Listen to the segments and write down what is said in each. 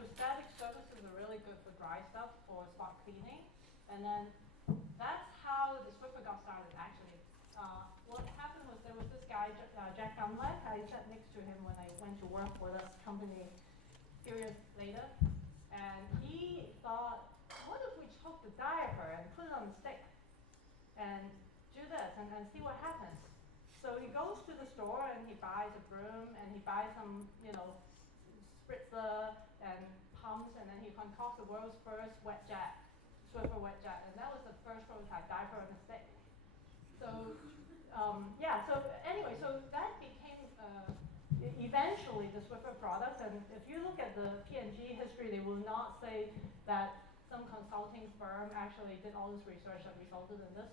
electrostatic services are really good for dry stuff, for spot cleaning. And then that's how the Swiffer got started, actually. What happened was there was this guy, Jack Gumlett. I sat next to him when I went to work for this company a few years later. And he thought, what if we took the diaper and put it on a stick and do this and see what happens? So he goes to the store and he buys a broom and he buys some, spritzer and pumps, and then he concocts the world's first wet jet, Swiffer wet jet, and that was the first prototype diaper on a stick. So so that became eventually the Swiffer products. And if you look at the P&G history, they will not say that some consulting firm actually did all this research that resulted in this.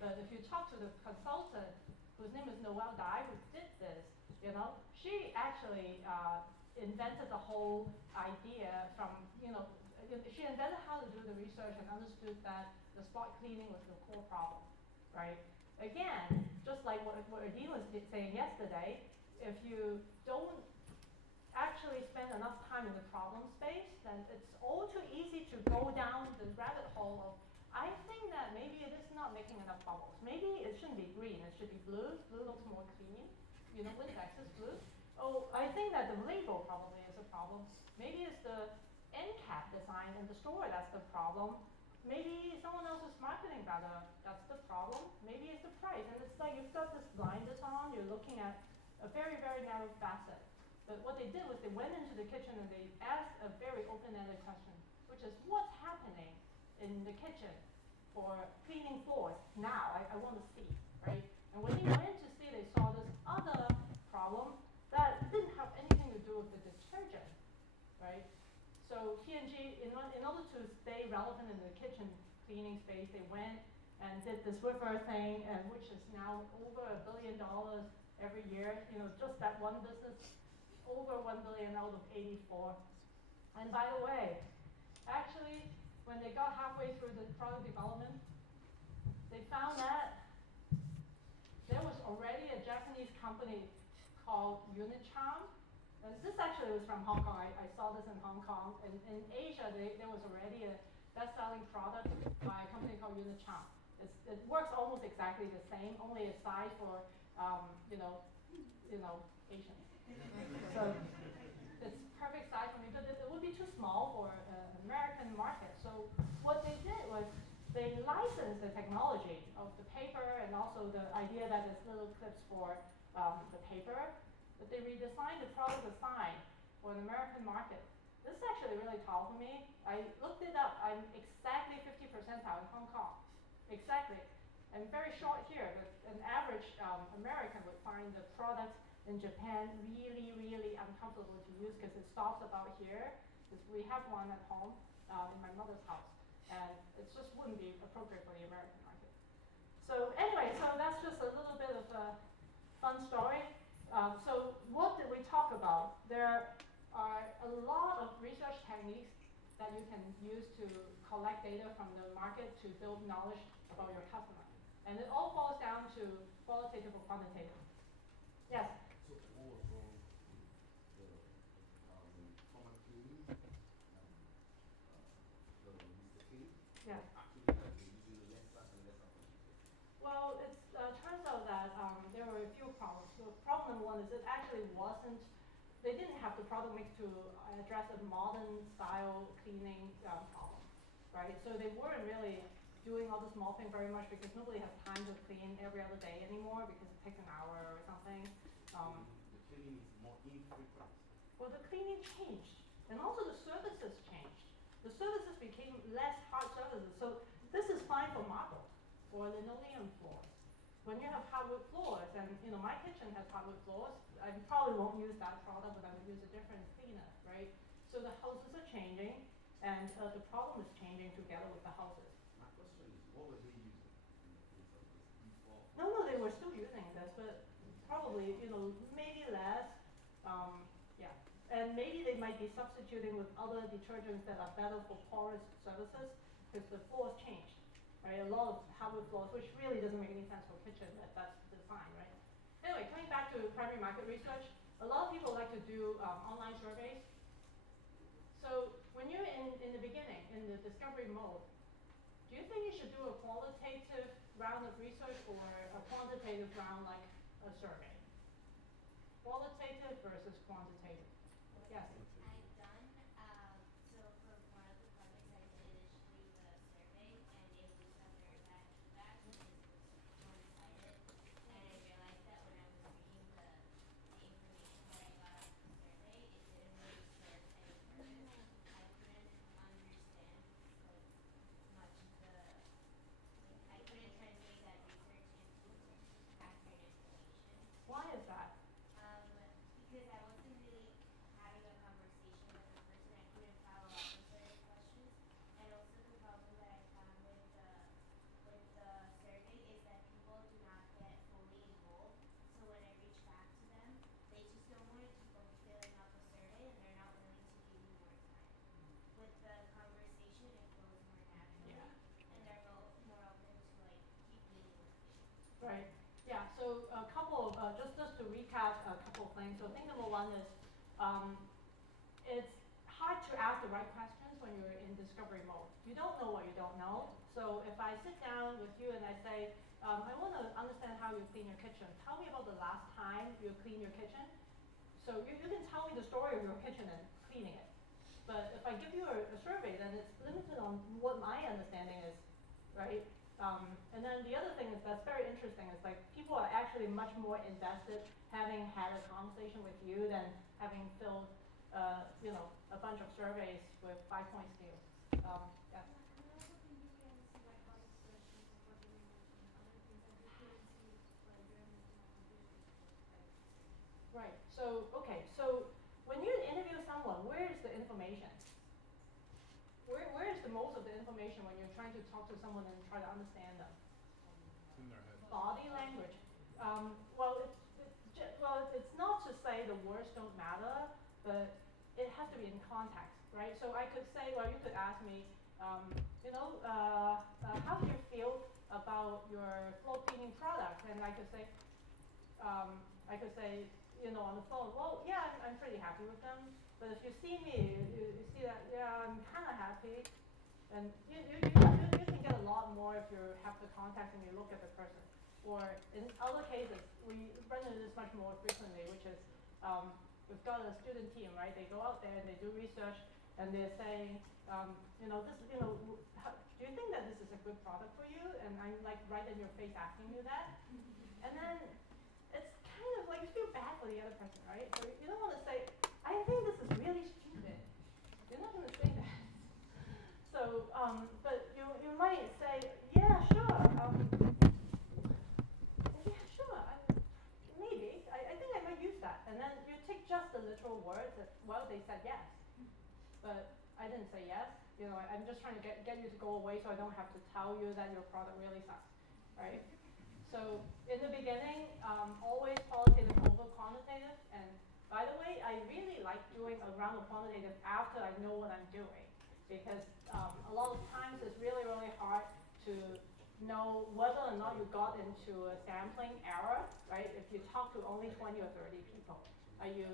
But if you talk to the consultant, whose name is Noelle Dye, who did this, she actually invented the whole idea from, she invented how to do the research and understood that the spot cleaning was the core problem, right? Again, just like what Adine was saying yesterday, if you don't actually spend enough time in the problem space, then it's all too easy to go down the rabbit hole of, I think that maybe it is not making enough bubbles. Maybe it shouldn't be green, it should be blue. Blue looks more clean. Windex is blue. Oh, I think that the label probably is a problem. Maybe it's the end cap design in the store that's the problem. Maybe someone else is marketing better, that's the problem. Maybe it's the price. And it's like you've got this blinders on, you're looking at a very, very narrow facet. But what they did was they went into the kitchen and they asked a very open-ended question, which is what's happening in the kitchen for cleaning floors now? I want to see, right? And when they went to see, they saw this other problem that didn't have anything to do with the detergent, right? So P&G, in order to stay relevant in the kitchen cleaning space, they went and did the Swiffer thing, and which is now over $1 billion every year. Just that one business, over $1 billion out of 84. And by the way, actually, when they got halfway through the product development, they found that there was already a Japanese company called Unicharm. And this actually was from Hong Kong. I saw this in Hong Kong. And in Asia, there was already a best-selling product by a company called Unicharm. It works almost exactly the same, only a size for, Asians. So it's perfect size for me, but it would be too small for an American market. So what they did was they licensed the technology of the paper and also the idea that there's little clips for the paper, but they redesigned the product design for the American market. This is actually really tall for me. I looked it up. I'm exactly 50 percentile in Hong Kong. Exactly. I'm very short here, but an average American would find the product in Japan really, really uncomfortable to use because it stops about here. Because we have one at home in my mother's house, and it just wouldn't be appropriate for the American market. So anyway, so that's just a little bit of a fun story. So what did we talk about? There are a lot of research techniques that you can use to collect data from the market to build knowledge about your customer. And it all falls down to qualitative or quantitative. Yes? So overall, the format cleaning, the Mr. Clean, Yeah. actually have using less and less of. Well, it turns out that there were a few problems. So problem number one is it actually wasn't, they didn't have the product mix to address a modern style cleaning problem, right? So they weren't really doing all this mopping very much because nobody has time to clean every other day anymore because it takes an hour or something. The cleaning is more infrequent. Well, the cleaning changed, and also the services changed. The services became less hard services. So this is fine for marble or linoleum floors. When you have hardwood floors, and my kitchen has hardwood floors, I probably won't use that product, but I would use a different cleaner, right? So the houses are changing, and the problem is changing together with the houses. My question is, what were they using in the case of this before? No, they were still using this, but probably, maybe less. Yeah, and maybe they might be substituting with other detergents that are better for porous surfaces because the floors changed. Right, a lot of hardwood floors, which really doesn't make any sense for kitchen. That's the design, right? Anyway, coming back to primary market research, a lot of people like to do online surveys. So when you're in the beginning, in the discovery mode, do you think you should do a qualitative round of research or a quantitative round like a survey? Qualitative versus quantitative. Yes. I've done, so for one of the projects I did initially the survey, and it was under bad feedback because it was one-sided, and I realized that when I was reading the information that I got out of the survey, it didn't really serve any purpose. I couldn't understand like much of the, like I couldn't translate that research into accurate information. Why is that? Because I wasn't really having a conversation with the person. I couldn't follow up with certain questions. And also the problem that I found with the survey is that people do not get fully involved. So when I reach back to them, they just don't want to keep on filling out the survey and they're not willing to give me more time. With the conversation, it flows more naturally, and they're more open to like keep meeting with me. Right. Yeah, so a couple of, just to recap a couple of things. So thing number one is, it's hard to ask the right questions when you're in discovery mode. You don't know what you don't know. So if I sit down with you and I say, I want to understand how you clean your kitchen. Tell me about the last time you cleaned your kitchen. So you can tell me the story of your kitchen and cleaning it. But if I give you a survey, then it's limited on what my understanding is, right? And then the other thing is that's very interesting is like people are actually much more invested having had a conversation with you than having filled, a bunch of surveys with 5-point scales. Yes. And I also think you can see like body expressions, body language, and other things that you couldn't see while you're making a computer type. Right. So okay. So when you interview someone, where is the information? Where is the most of the information when you're trying to talk to someone and try to understand them? It's in their head. Body language. It's not to say the words don't matter, but it has to be in context, right? So I could say, well, you could ask me, how do you feel about your floor cleaning product? And I could say, on the phone, well, yeah, I'm pretty happy with them. But if you see me, you see that, yeah, I'm kind of happy. And you can get a lot more if you have the context and you look at the person. Or in other cases, we run into this much more frequently, which is we've got a student team, right? They go out there and they do research, and they're saying, do you think that this is a good product for you? And I'm like right in your face asking you that. And then it's kind of like you feel bad for the other person, right? So you don't want to say, I think this is really stupid. You're not going to say that. So, but you might say, yeah, sure. Maybe. I think I might use that. And then you take just the literal words that, well, they said yes. But I didn't say yes. I'm just trying to get you to go away so I don't have to tell you that your product really sucks, right? So in the beginning, always qualitative over quantitative. And by the way, I really like doing a round of quantitative after I know what I'm doing. Because a lot of times it's really, really hard to know whether or not you got into a sampling error, right? If you talk to only 20 or 30 people, are you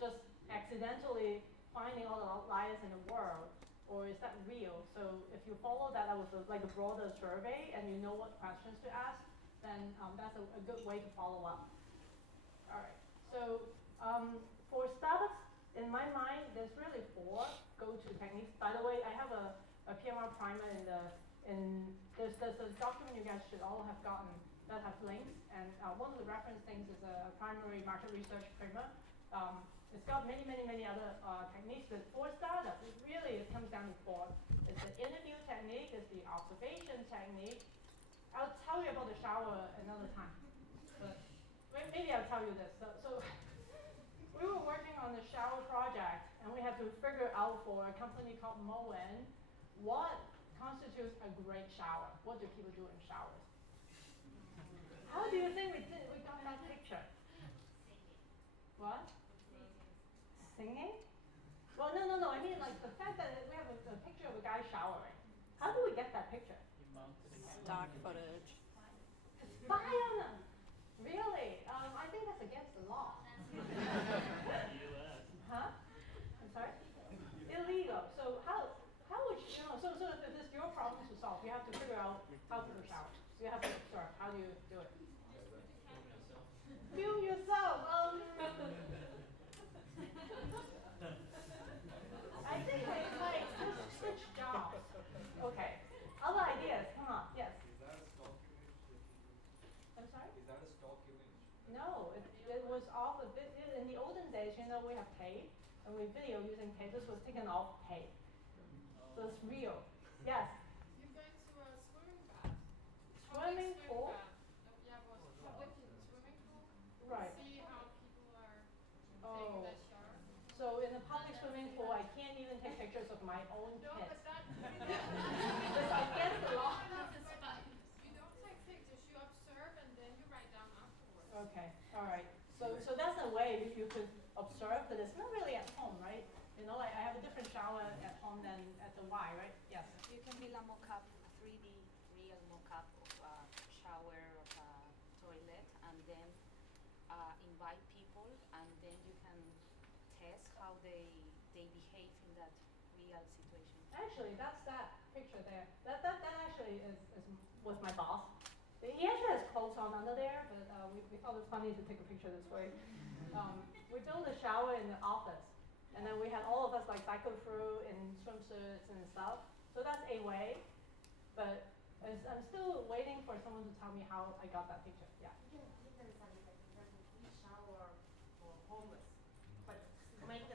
just accidentally finding all the outliers in the world, or is that real? So if you follow that with like a broader survey and you know what questions to ask, then that's a good way to follow up. All right. So for startups, in my mind, there's really 4 go-to techniques. By the way, I have a PMR primer there's a document you guys should all have gotten that has links, and one of the reference things is a primary market research primer. It's got many, many, many other techniques, but for startups, it comes down to 4. It's the interview technique, it's the observation technique. I'll tell you about the shower another time, but maybe I'll tell you this. So we were working on the shower project, and we had to figure out for a company called Moen what constitutes a great shower. What do people do in showers? How do you think we got that picture? Singing. What? Singing? Well, no. I mean, like the fact that we have a picture of a guy showering. How do we get that picture? Stock footage. Spy on them. Really? I think that's against the law. US. Huh? I'm sorry? Illegal. You have to observe. How do you do it? Film yourself. I think we might just switch jobs. Okay. Other ideas? Come on. Yes. Is that a stock image that you use? I'm sorry? Is that a stock image? No, it was off of it. In the olden days, we have tape, and we video using tape. This was taken off tape. So it's real. Yes. You're going to a swimming bath. Swimming pool? Yeah, was public swimming pool. Right. See how people are taking Oh. their shower. So in the public swimming pool, I can't even take pictures of my own No, kids. but that It's against the law. you don't take pictures. You observe and then you write down afterwards. Okay, all right. So that's a way you could observe, but it's not really at home, right? I have a different shower at home than at the Y, right? Yes. You can build a mock-up, a 3D real mock-up of a shower, of a toilet, and then invite people, and then you can test how they behave in that real situation. Actually, that's that picture there. That actually was my boss. He actually has clothes on under there, but we thought it was funny to take a picture this way. We built a shower in the office, and then we had all of us like cycle through in swimsuits and stuff. So that's a way, but I'm still waiting for someone to tell me how I got that picture. Yeah. You can study, like, for example, we shower for homeless, but make the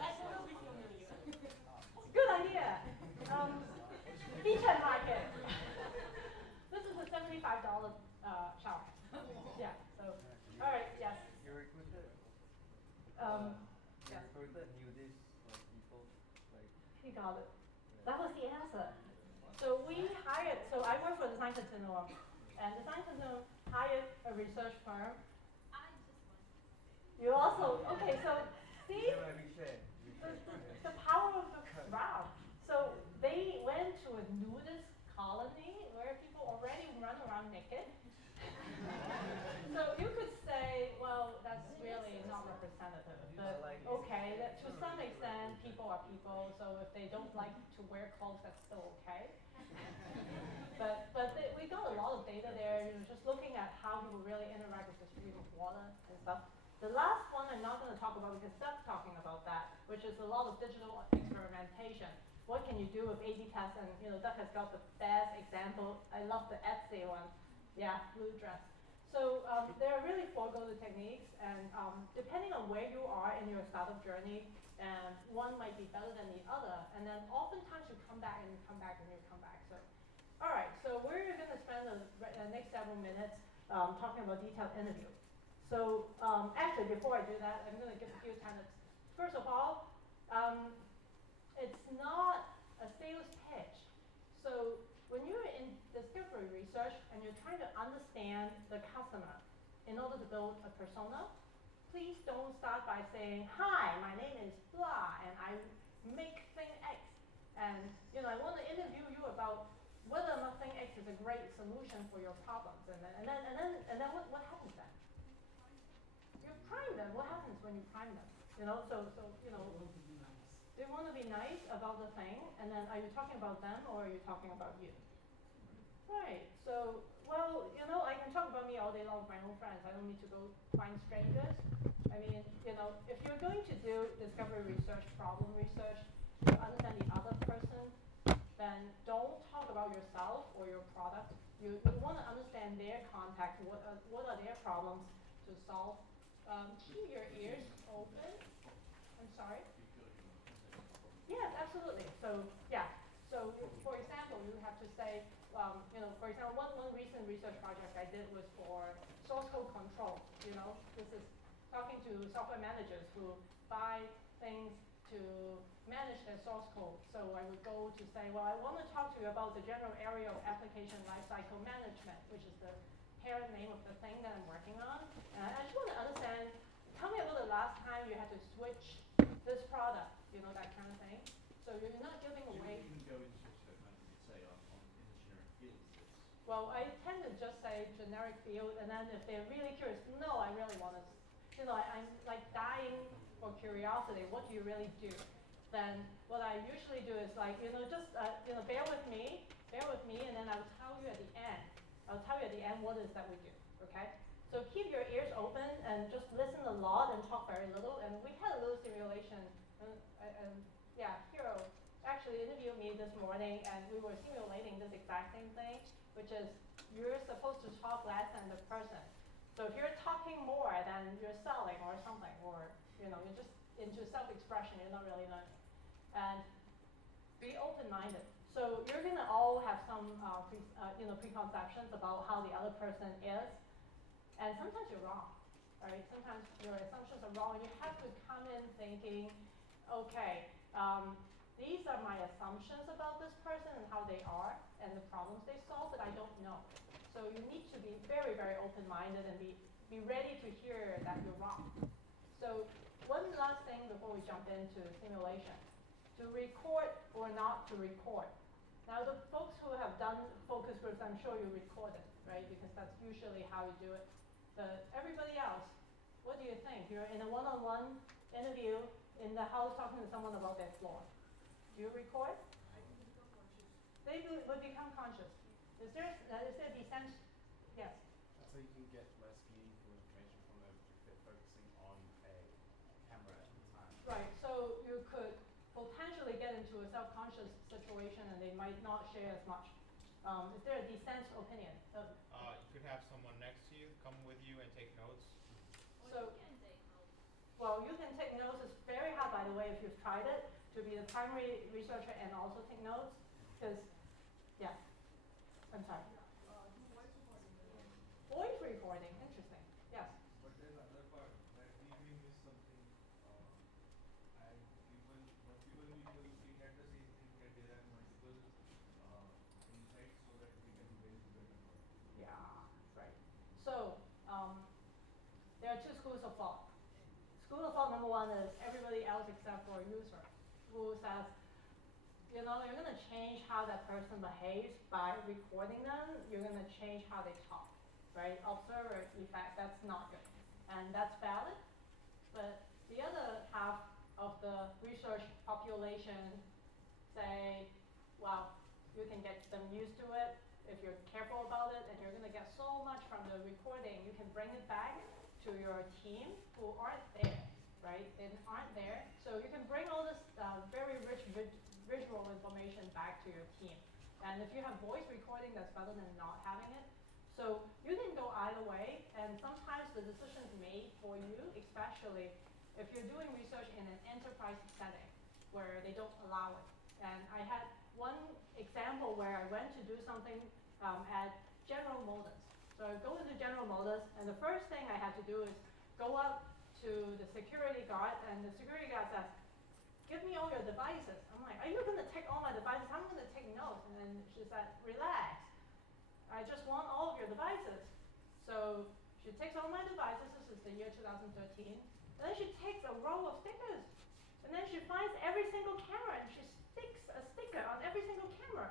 That's a little bit familiar. Good idea. Beachhead market. This is a $75 shower. Yeah. So, all right. Yes. You recruited? Yes. You recruited nudist people, like. He got it. That was the answer. So we hired. So I work for Design Continuum, and Design Continuum hired a research firm. I just want to say. You also okay? So see. Yeah, we share. The power of the crowd. So they went to a nudist colony where people already run around naked. So you could say, well, that's really not representative. But okay, that to some extent, people are people. So if they don't like to wear clothes, that's still okay. But we got a lot of data there. Just looking at how people really interact with the stream of water and stuff. The last one I'm not going to talk about because Doug's talking about that, which is a lot of digital experimentation. What can you do with A/B tests? And Doug has got the best example. I love the Etsy one. Yeah, blue dress. So there are really 4 go-to techniques, and depending on where you are in your startup journey, and one might be better than the other. And then oftentimes you come back and you come back and you come back. So, all right. So we're going to spend the next several minutes talking about detailed interview. So actually, before I do that, I'm going to give a few tenets. First of all, it's not a sales pitch. So when you're in discovery research and you're trying to understand the customer in order to build a persona, please don't start by saying, hi, my name is blah, and I make thing X. And I want to interview you about whether or not thing X is a great solution for your problems. And then what happens then? You prime them. What happens when you prime them? They want to be nice about the thing, and then are you talking about them or are you talking about you? Right. So, well, I can talk about me all day long with my own friends. I don't need to go find strangers. I mean, if you're going to do discovery research, problem research, to understand the other person, then don't talk about yourself or your product. You want to understand their context. What are their problems to solve? Keep your ears open. I'm sorry? Yes, absolutely. So, yeah. So, for example, you have to say, for example, one recent research project I did was for source code control. This is talking to software managers who buy things to manage their source code. So I would go to say, well, I want to talk to you about the general area of application lifecycle management, which is the parent name of the thing that I'm working on. And I just want to understand, tell me about the last time you had to switch this product, that kind of thing. So you're not giving away. You can go into such a kind of, say, on in the generic fields. Well, I tend to just say generic field, and then if they're really curious, no, I really want to, I'm like dying for curiosity. What do you really do? then what I usually do is like, just, bear with me, and then I'll tell you at the end. What it is that we do, okay? So keep your ears open and just listen a lot and talk very little. And we had a little simulation, Hero actually interviewed me this morning, and we were simulating this exact same thing, which is you're supposed to talk less than the person. So if you're talking more, then you're selling or something, or you're just into self-expression, you're not really learning. And be open-minded. So you're gonna all have some preconceptions about how the other person is, and sometimes you're wrong, right? Sometimes your assumptions are wrong. You have to come in thinking, okay, these are my assumptions about this person and how they are and the problems they solve, but I don't know. So you need to be very, very open-minded and be ready to hear that you're wrong. So one last thing before we jump into simulation. To record or not to record. Now the folks who have done focus groups, I'm sure you recorded, right? Because that's usually how you do it. But everybody else, what do you think? You're in a one-on-one interview in the house talking to someone about their floor. Do you record? I can become conscious. They will become conscious. Is there descent? Yes. So you can get less meaningful information from them if they're focusing on a camera at the time. Right, so you could potentially get into a self-conscious situation and they might not share as much. Is there a dissent opinion? You could have someone next to you come with you and take notes. So, well, you can take notes. It's very hard, by the way, if you've tried it, to be the primary researcher and also take notes. Because, yeah, I'm sorry. Do voice recording. Voice recording, interesting. Yes. But there's another part that we may miss something, and multiple people looking at the same thing, and there are multiple insights so that we can build better work. Yeah, right. So, there are two schools of thought. School of thought number one is everybody else except for a user, who says, you're going to change how that person behaves by recording them. You're going to change how they talk, right? Observer effect, that's not good. And that's valid. But the other half of the research population say, well, you can get them used to it if you're careful about it, and you're going to get so much from the recording. You can bring it back to your team who aren't there, right? They aren't there. So you can bring all this very rich visual information back to your team. And if you have voice recording, that's better than not having it. So you can go either way, and sometimes the decision is made for you, especially if you're doing research in an enterprise setting where they don't allow it. And I had one example where I went to do something at General Motors. So I go into General Motors, and the first thing I had to do is go up to the security guard, and the security guard says, give me all your devices. I'm like, are you going to take all my devices? I'm going to take notes. And then she said, relax. I just want all of your devices. So she takes all my devices. This is the year 2013. And then she takes a row of stickers. And then she finds every single camera, and she sticks a sticker on every single camera.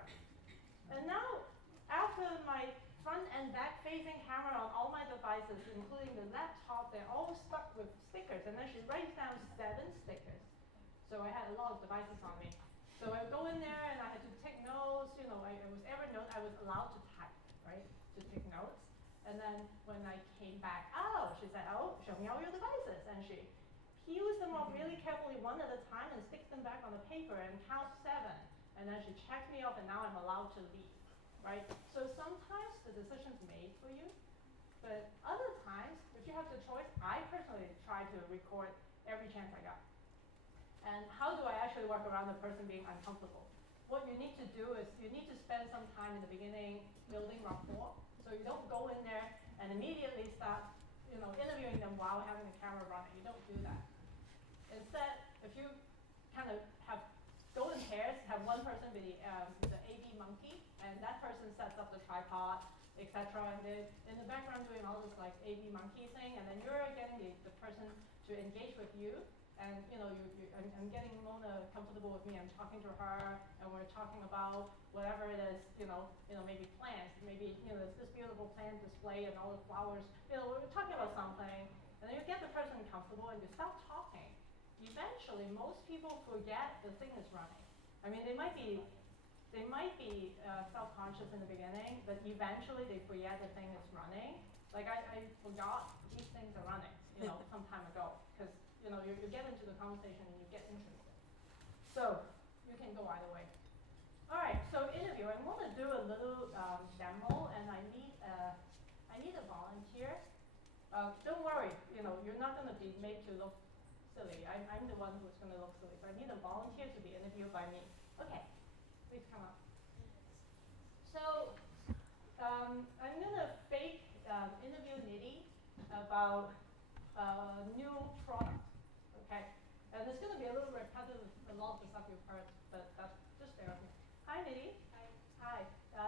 And now, after my front and back facing camera on all my devices, including the laptop, they're all stuck with stickers. And then she writes down 7 stickers. So I had a lot of devices on me. So I go in there and I had to take notes. Every note I was allowed to type, right? To take notes. And then when I came back out, she said, oh, show me all your devices. And she peels them off really carefully one at a time and sticks them back on the paper and counts 7. And then she checked me off, and now I'm allowed to leave, right? So sometimes the decision's made for you. But other times, if you have the choice, I personally try to record every chance I got. And how do I actually work around the person being uncomfortable? What you need to do is you need to spend some time in the beginning building rapport. So you don't go in there and immediately start, interviewing them while having the camera running. You don't do that. Instead, if you kind of have golden pairs, have one person be the AV monkey, and that person sets up the tripod, etc. And they're in the background doing all this like AV monkey thing, and then you're getting the person to engage with you. And I'm getting Mona comfortable with me. I'm talking to her, and we're talking about whatever it is, maybe plants, maybe this beautiful plant display and all the flowers. We're talking about something, and then you get the person comfortable, and you start talking. eventually most people forget the thing is running. I mean, they might be self-conscious in the beginning, but eventually they forget the thing is running. Like I forgot these things are running, some time ago, because you get into the conversation and you get interested. So you can go either way. All right, so interview. I'm going to do a little demo, and I need a volunteer. Don't worry, you're not going to be made to look silly. I'm the one who's going to look silly, so I need a volunteer to be interviewed by me. Okay, please come up. So I'm going to fake interview Nidhi about a new product, okay? And it's going to be a little repetitive, a lot of the stuff you've heard, but just bear with me. Hi, Nidhi. Hi. Hi.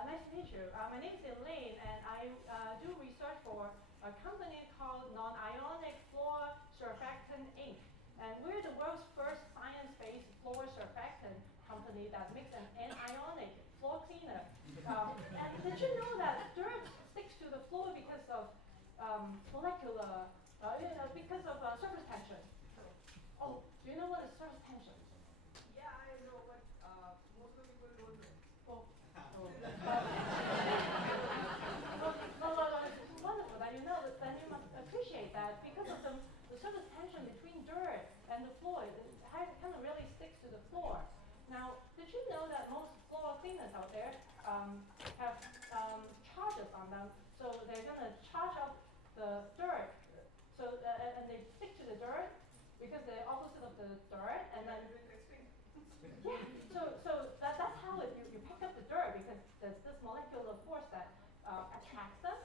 Nice to meet you. My name is Elaine, and I do research for a company called Non-Ionic Floor Surfactant Inc. And we're the world's first science-based floor surfactant company that makes an anionic floor cleaner. And did you know that dirt sticks to the floor because of molecular, because of surface tension? Oh, do you know what is surface tension? Yeah, I know, but most of the people don't know. Well, no, it's wonderful that you know that. Then you must appreciate that because of the surface tension between dirt and the floor, it kind of really sticks to the floor. Now, did you know that most floor cleaners out there have charges on them? So they're going to charge up the dirt, so and they stick to the dirt because they're opposite of the dirt, and then yeah. So that's how you pick up the dirt, because there's this molecular force that attracts them.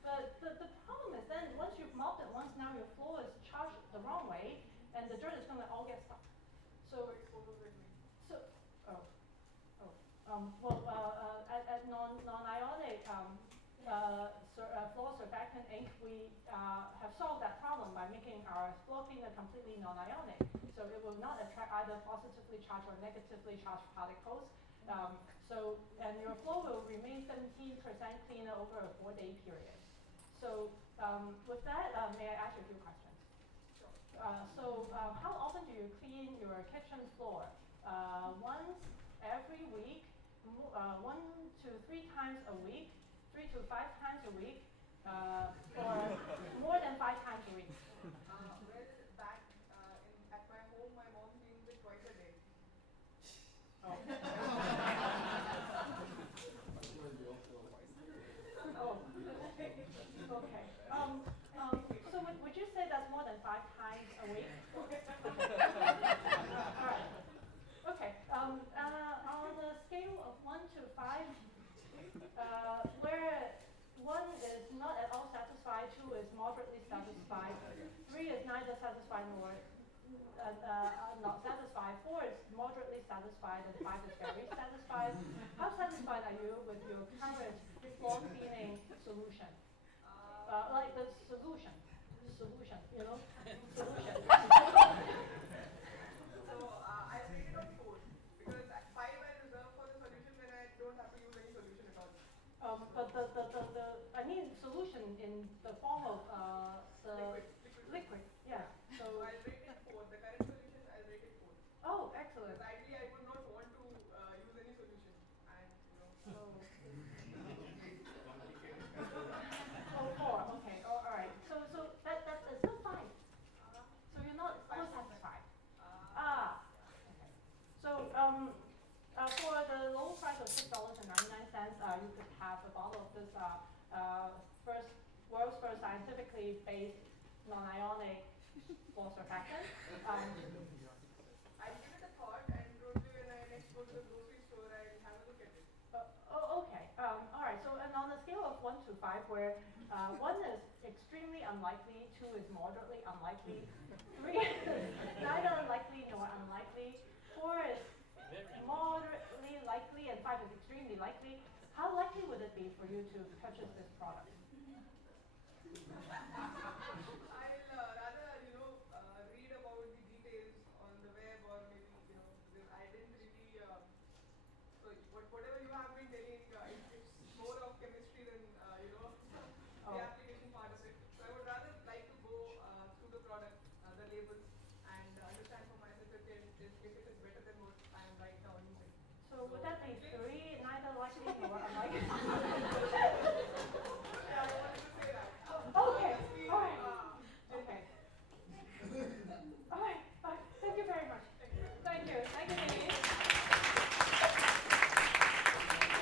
But the problem is then once you've mopped it once, now your floor is charged the wrong way, and the dirt is going to all get stuck. So at Non-Ionic Floor Surfactant Inc., we have solved that problem by making our floor cleaner completely non-ionic. So it will not attract either positively charged or negatively charged particles. And your floor will remain 17% cleaner over a 4-day period. So with that, may I ask you a few questions? Sure. How often do you clean your kitchen floor? Once every week, 1 to 3 times a week, 3 to 5 times a week, or more than 5 times a week? Well, back at my home, my mom cleans it twice a day. Oh. Okay. So would you say that's more than 5 times a week? All right. Okay. On a scale of 1 to 5, where 1 is not at all satisfied, 2 is moderately satisfied, 3 is neither satisfied nor not satisfied, 4 is moderately satisfied, and 5 is very satisfied. How satisfied are you with your current floor cleaning solution? Like the solution, solution. So I rate it on 4 because at 5 I reserve for the solution when I don't have to use any solution at all. But I mean solution in the form of the liquid. Yeah. So I'll rate it 4. The current solution, I'll rate it 4. oh, excellent. Because ideally I would not want to use any solution, and Oh, 4. Okay. Oh, all right. So that's still fine. So you're not so satisfied. Okay. So for the low price of $6.99, you could have a bottle of this world's first scientifically based non-ionic floor surfactant. I'll give it a thought, and probably when I next go to the grocery store, I'll have a look at it. Okay. All right. So and on a scale of 1 to 5, where 1 is extremely unlikely, 2 is moderately unlikely, 3 is neither unlikely nor unlikely, 4 is moderately likely, and 5 is extremely likely, how likely would it be for you to purchase this product? I'll rather, read about the details on the web, or maybe, because I didn't really, so whatever you have been telling, it's more of chemistry than, the application part of it. So I would rather like to go through the product, the labels, and understand So would that be 3, neither likely nor unlikely? Yeah, I wanted to say that. Okay, Obviously, all right. Okay. All right. Thank you very much. Thank you. Thank you, Amy.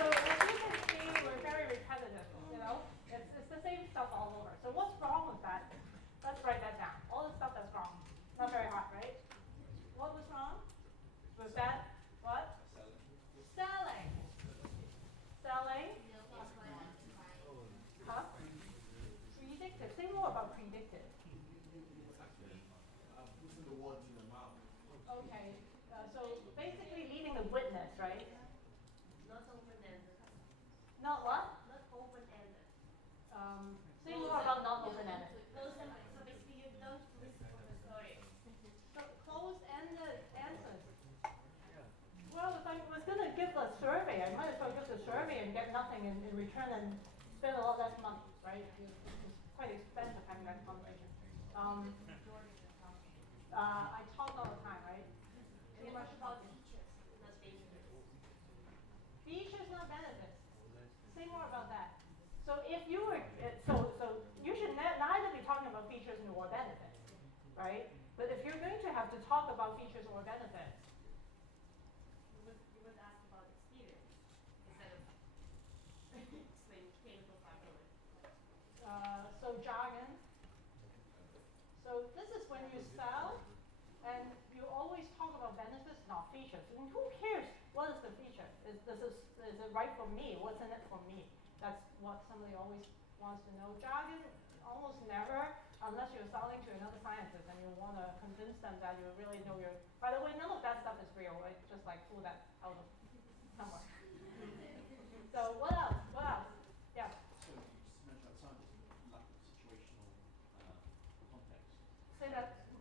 So as you can see, we're very repetitive, you know? It's the same stuff all over. So what's wrong with that? Let's write that down. All the stuff that's wrong. Not very hot, right? What was wrong with that? What? Selling. Selling. Huh? Predictive. Say more about predictive. Putting the words in the mouth. Okay. So basically leading the witness, right? Not open-ended. Not what? Not open-ended. Say more about not open-ended. Closed-ended. So basically you don't listen for the story. So closed-ended answers. Well, if I was going to give a survey, I might as well give the survey and get nothing in return and spend a lot less money, right? It's quite expensive having that conversation. I talk all the time, right? We talk about features, not benefits. Features, not benefits. Say more about that. So if you were, so you should neither be talking about features nor benefits, right? But if you're going to have to talk about features or benefits, You would ask about experience instead of explaining technical formula. so jargon. So this is when you sell, and you always talk about benefits, not features. And who cares what is the feature? Is it right for me? What's in it for me? That's what somebody always wants to know. Jargon, almost never, unless you're selling to another scientist and you want to convince them that you really know your. By the way, none of that stuff is real. I just like pull that out of somewhere. So what else? What else? Yeah. So you just mentioned that scientists lack of situational context.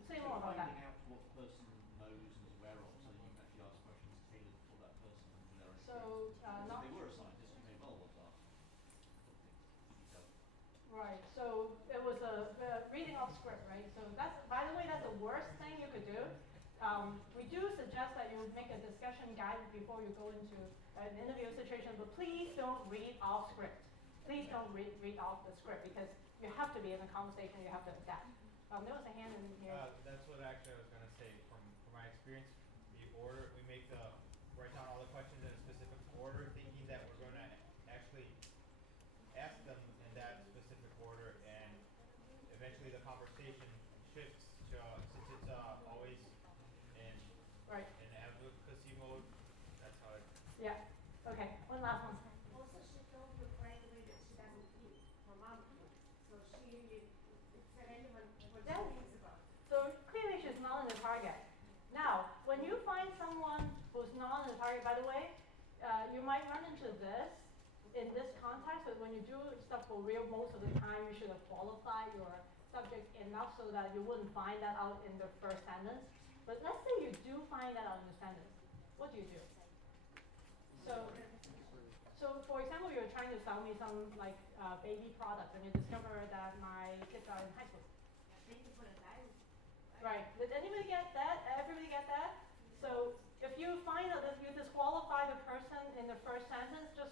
Say more about that. Finding out what the person knows and is aware of, so that you can actually ask questions tailored for that person and their experience. So Because not if they were a scientist, you may well want to ask things detailed. right. So it was a reading off script, right? So that's, by the way, that's the worst thing you could do. We do suggest that you make a discussion guide before you go into an interview situation, but please don't read off script. Please don't read off the script because you have to be in a conversation. You have to adapt. There was a hand in here. That's what actually I was gonna say. From my experience, we write down all the questions in a specific order, thinking that we're gonna actually ask them in that specific order, and eventually the conversation shifts to since it's always in Right. in advocacy mode. That's how it. Yeah. Okay. One last one. Also, she told the correct way that she doesn't feel her mom feels. So it's irrelevant what Yeah. she thinks about. So clearly she's not in the target. Now, when you find someone who's not in the target, by the way, you might run into this in this context, but when you do stuff for real, most of the time you should have qualified your subject enough so that you wouldn't find that out in the first sentence. But let's say you do find that out in the sentence. What do you do? So for example, you're trying to sell me some like baby product, and you discover that my kids are in high school. Thank you for the time. Right. Did anybody get that? Everybody get that? So if you find out that you disqualify the person in the first sentence, just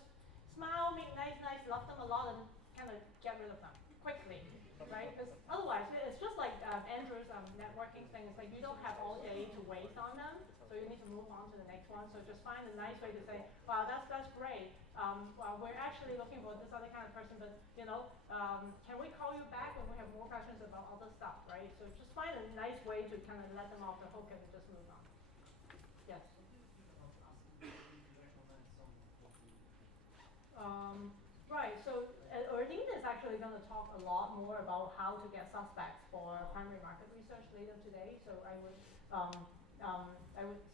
smile, make nice, love them a lot, and kind of get rid of them quickly, right? Because otherwise, it's just like Andrew's networking thing. It's like you don't have all day to waste on them, so you need to move on to the next one. So just find a nice way to say, wow, that's great. Well, we're actually looking for this other kind of person, but can we call you back when we have more questions about other stuff, right? So just find a nice way to kind of let them off the hook and just move on. Yes. Right. So Erdine is actually going to talk a lot more about how to get suspects for primary market research later today. So I would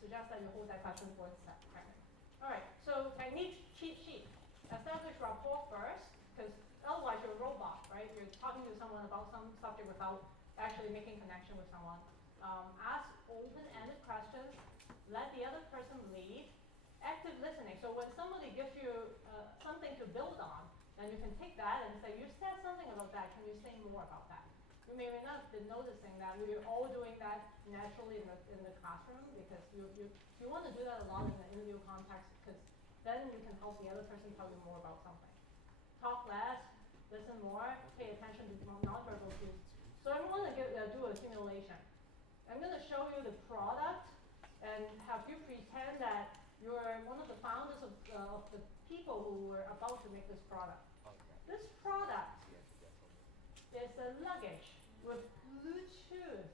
suggest that you hold that question for a second. All right. So technique cheat sheet. Establish rapport first, because otherwise you're a robot, right? You're talking to someone about some subject without actually making connection with someone. Ask open-ended questions. Let the other person lead. Active listening. So when somebody gives you something to build on, then you can take that and say, you said something about that. Can you say more about that? You may not have been noticing that we're all doing that naturally in the classroom because you want to do that a lot in the interview context because then you can help the other person tell you more about something. Talk less, listen more, pay attention to nonverbal cues. So I'm going to do a simulation. I'm going to show you the product and have you pretend that you're one of the founders of the people who were about to make this product. This product is a luggage with Bluetooth.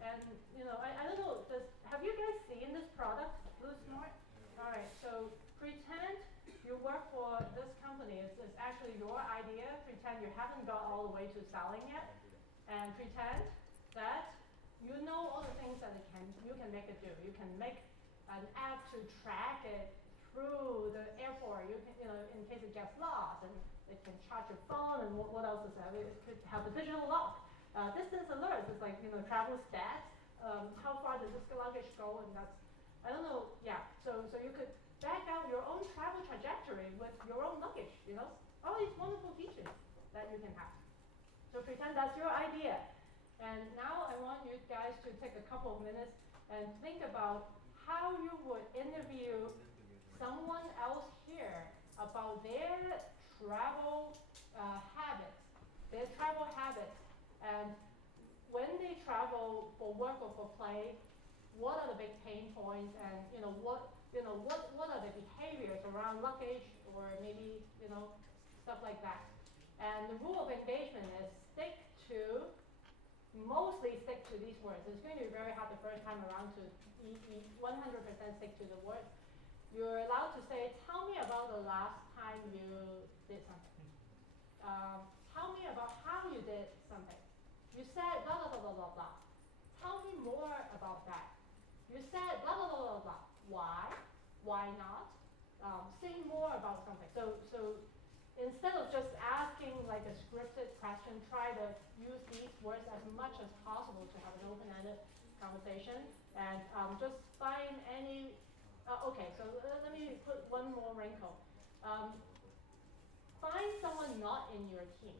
And I don't know, have you guys seen this product, Bluesmart? All right, so pretend you work for this company. It's actually your idea. Pretend you haven't got all the way to selling yet. And pretend that you know all the things that you can make it do. You can make an app to track it through the airport. You can, in case it gets lost, and it can charge your phone. And what else is that? It could have a digital lock, distance alerts. It's like travel stats. How far does this luggage go? And that's, I don't know. Yeah. So you could back out your own travel trajectory with your own luggage. All these wonderful features that you can have. So pretend that's your idea. And now I want you guys to take a couple of minutes and think about how you would interview someone else here about their travel habits. And when they travel for work or for play, what are the big pain points and what are the behaviors around luggage or maybe stuff like that. And the rule of engagement is mostly stick to these words. It's going to be very hard the first time around to 100% stick to the words. You're allowed to say, tell me about the last time you did something. Tell me about how you did something. You said blah, blah, blah, blah, blah, blah. Tell me more about that. You said blah, blah, blah, blah, blah. Why? Why not? Say more about something. So instead of just asking like a scripted question, try to use these words as much as possible to have an open-ended conversation. And just find any, okay, so let me put one more wrinkle. Find someone not in your team.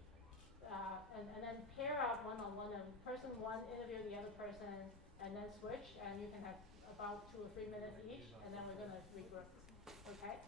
And then pair up one-on-one, and person one interview the other person, and then switch, and you can have about 2 or 3 minutes each, and then we're going to regroup, okay?